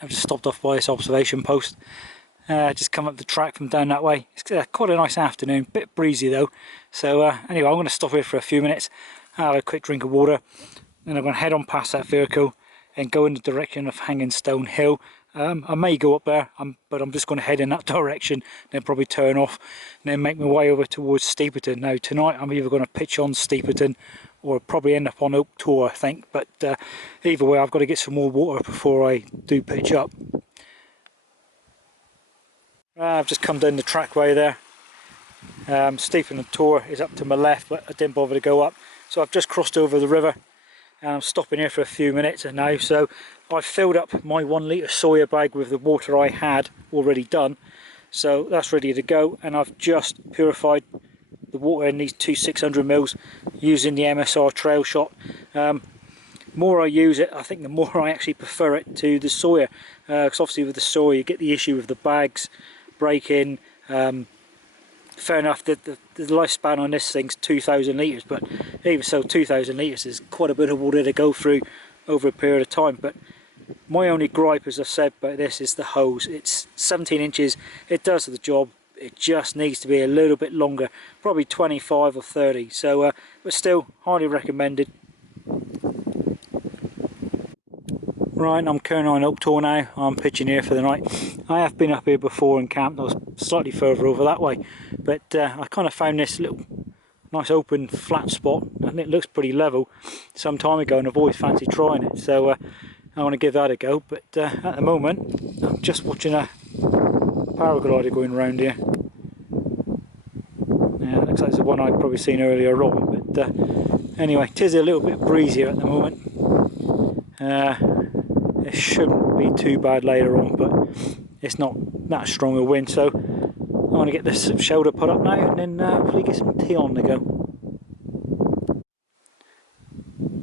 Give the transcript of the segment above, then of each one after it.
I've just stopped off by this observation post. Just come up the track from down that way. It's quite a nice afternoon, bit breezy though. So anyway, I'm going to stop here for a few minutes, have a quick drink of water, then I'm going to head on past that vehicle and go in the direction of Hanging Stone Hill. I may go up there, but I'm just going to head in that direction, then probably turn off, and then make my way over towards Steeperton. Now tonight I'm either going to pitch on Steeperton or probably end up on Oke Tor, I think, but either way I've got to get some more water before I do pitch up. I've just come down the trackway there. Steeperton Tor is up to my left, but I didn't bother to go up, so I've just crossed over the river. I'm stopping here for a few minutes now, so I've filled up my 1 litre soya bag with the water I had already done, so that's ready to go. And I've just purified the water in these two 600ml using the MSR Trail Shot. More I use it, I think the more I actually prefer it to the soya, because obviously with the soya you get the issue with the bags breaking. Fair enough, the lifespan on this thing's 2,000 litres, but even so 2,000 litres is quite a bit of water to go through over a period of time. But my only gripe, as I said, about this is the hose. It's 17 inches, it does the job, it just needs to be a little bit longer, probably 25 or 30, so but still highly recommended. Right, I'm currently on Oke Tor now. I'm pitching here for the night. I have been up here before and camped. I was slightly further over that way, but I kind of found this little nice open flat spot and it looks pretty level some time ago, and I've always fancied trying it, so I want to give that a go. But at the moment I'm just watching a paraglider going around here. Yeah, it looks like it's the one I'd probably seen earlier on, but anyway, it is a little bit breezier at the moment. It shouldn't be too bad later on, but it's not that strong a wind, so I want to get this shoulder put up now and then hopefully get some tea on the go.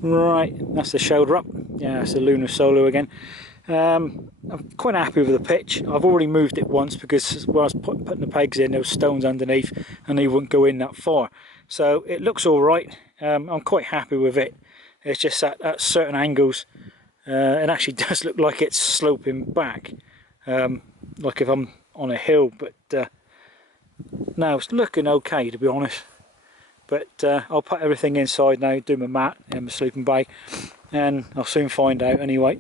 Right, that's the shoulder up. Yeah, it's the Lunar Solo again. I'm quite happy with the pitch. I've already moved it once because when I was putting the pegs in there was stones underneath and they wouldn't go in that far. So it looks alright. I'm quite happy with it. It's just at certain angles it actually does look like it's sloping back, like if I'm on a hill, but no, it's looking okay to be honest. But I'll put everything inside now, do my mat and my sleeping bag, and I'll soon find out anyway.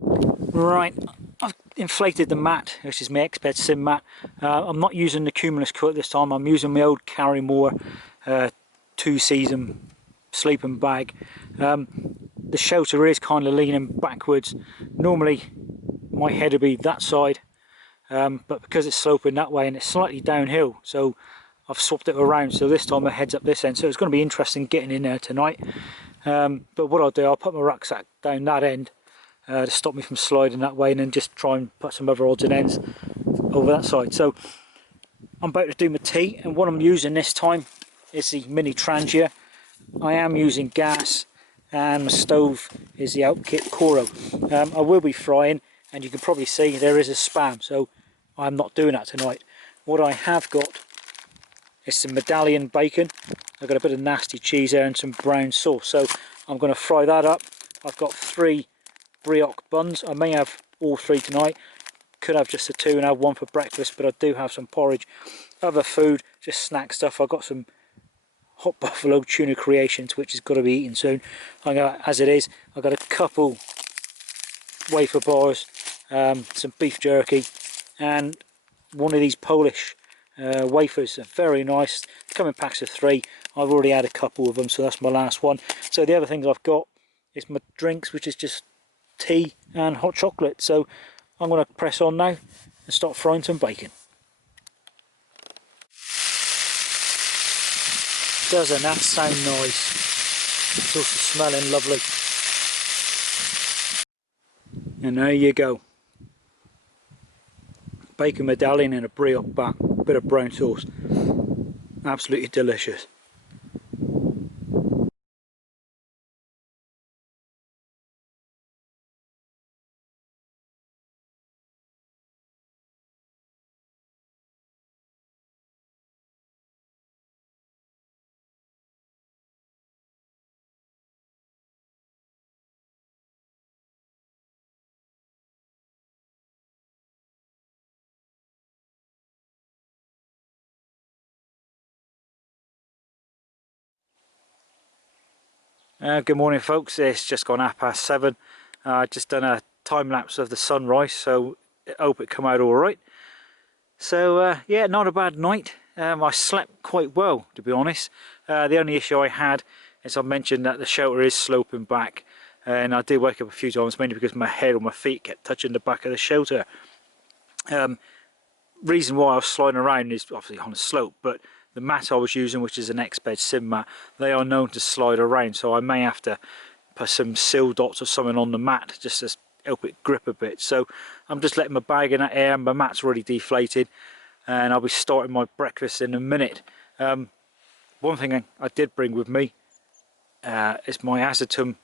Right, I've inflated the mat, which is my Expert Sim mat. I'm not using the Cumulus cut this time, I'm using my old Moor 2-season sleeping bag. The shelter is kind of leaning backwards. Normally my head would be that side, but because it's sloping that way and it's slightly downhill, so I've swapped it around, so this time my head's up this end, so it's going to be interesting getting in there tonight. But what I'll do, I'll put my rucksack down that end to stop me from sliding that way, and then just try and put some other odds and ends over that side. So I'm about to do my tea, and what I'm using this time is the mini Trangia. I am using gas, and my stove is the Outkit Coro. I will be frying, and you can probably see there is a spam, so I'm not doing that tonight. What I have got is some medallion bacon. I've got a bit of nasty cheese there and some brown sauce, so I'm going to fry that up. I've got 3 brioche buns. I may have all 3 tonight, could have just the 2 and have 1 for breakfast, but I do have some porridge. Other food, just snack stuff. I've got some Hot Buffalo Tuna Creations, which has got to be eaten soon. As it is, I've got a couple wafer bars, some beef jerky, and one of these Polish wafers. Are very nice. They come in packs of 3. I've already had a couple of them, so that's my last one. So the other things I've got is my drinks, which is just tea and hot chocolate. So I'm going to press on now and start frying some bacon. Doesn't that sound nice? It's also smelling lovely. And there you go. Bacon medallion in a brioche back, bit of brown sauce. Absolutely delicious. Good morning folks, it's just gone 7:30. Just done a time lapse of the sunrise, so I hope it come out alright. So yeah, not a bad night. I slept quite well, to be honest. The only issue I had is I mentioned that the shelter is sloping back, and I did wake up a few times, mainly because my head or my feet kept touching the back of the shelter. Reason why I was sliding around is obviously on a slope, but the mat I was using, which is an X-Bed sim mat, they are known to slide around, so I may have to put some seal dots or something on the mat just to help it grip a bit. So I'm just letting my bag in that air, and my mat's already deflated, and I'll be starting my breakfast in a minute. One thing I did bring with me is my Azitum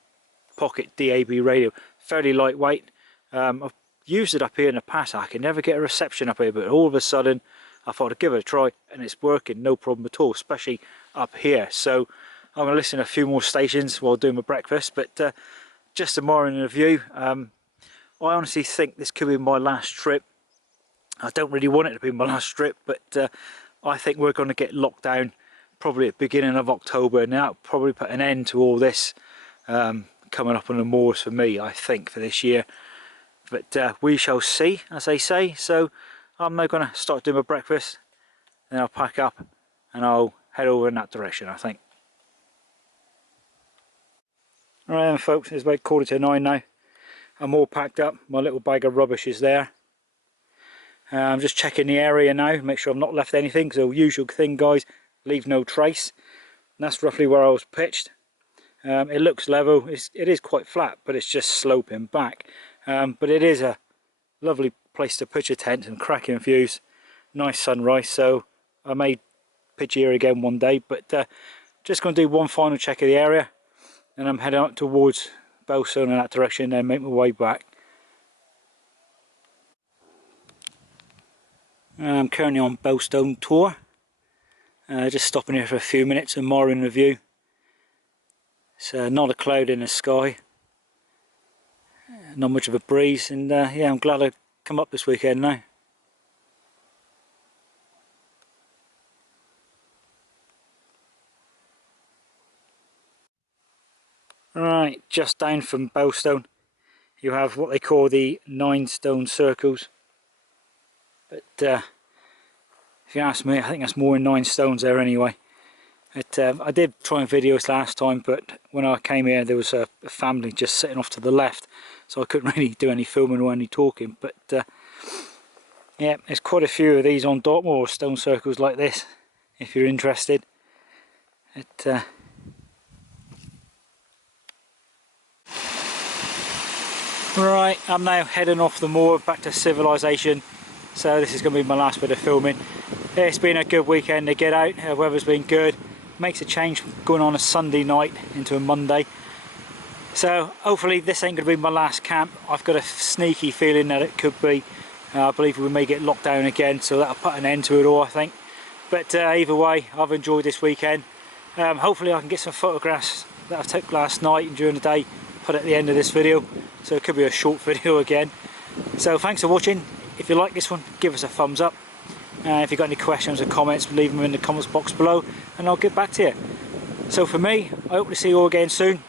pocket DAB radio, fairly lightweight. I've used it up here in the past. I can never get a reception up here, but all of a sudden I thought I'd give it a try, and it's working, no problem at all, especially up here. So I'm going to listen to a few more stations while doing my breakfast, but just tomorrow in review. I honestly think this could be my last trip. I don't really want it to be my last trip, but I think we're going to get locked down probably at the beginning of October, and that'll probably put an end to all this coming up on the moors for me, I think, for this year. But we shall see, as they say. So I'm now going to start doing my breakfast, then I'll pack up and I'll head over in that direction, I think. Alright then folks, it's about 9:15 now. I'm all packed up, my little bag of rubbish is there. I'm just checking the area now, make sure I've not left anything, so usual thing guys, leave no trace. And that's roughly where I was pitched. It looks level, it is quite flat, but it's just sloping back. But it is a lovely place to pitch a tent and cracking views, nice sunrise, so I may pitch here again one day, but just going to do one final check of the area, and I'm heading up towards Belstone in that direction, then make my way back. I'm currently on Belstone tour, just stopping here for a few minutes and more in review. It's not a cloud in the sky, not much of a breeze, and yeah, I'm glad I come up this weekend now. Right, just down from Belstone you have what they call the 9 stone circles, but if you ask me, I think that's more than 9 stones there anyway. I did try and video this last time, but when I came here there was a family just sitting off to the left, so I couldn't really do any filming or any talking. But yeah, there's quite a few of these on Dartmoor, stone circles like this, if you're interested. Right, I'm now heading off the moor back to civilization, so this is going to be my last bit of filming. It's been a good weekend to get out, the weather's been good, makes a change going on a Sunday night into a Monday. So hopefully this ain't going to be my last camp. I've got a sneaky feeling that it could be. I believe we may get locked down again, so that'll put an end to it all, I think. But either way, I've enjoyed this weekend. Hopefully I can get some photographs that I took last night and during the day, put at the end of this video, so it could be a short video again. So thanks for watching. If you like this one, give us a thumbs up. If you've got any questions or comments, leave them in the comments box below and I'll get back to you. So for me, I hope to see you all again soon.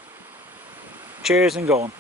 Cheers and go on.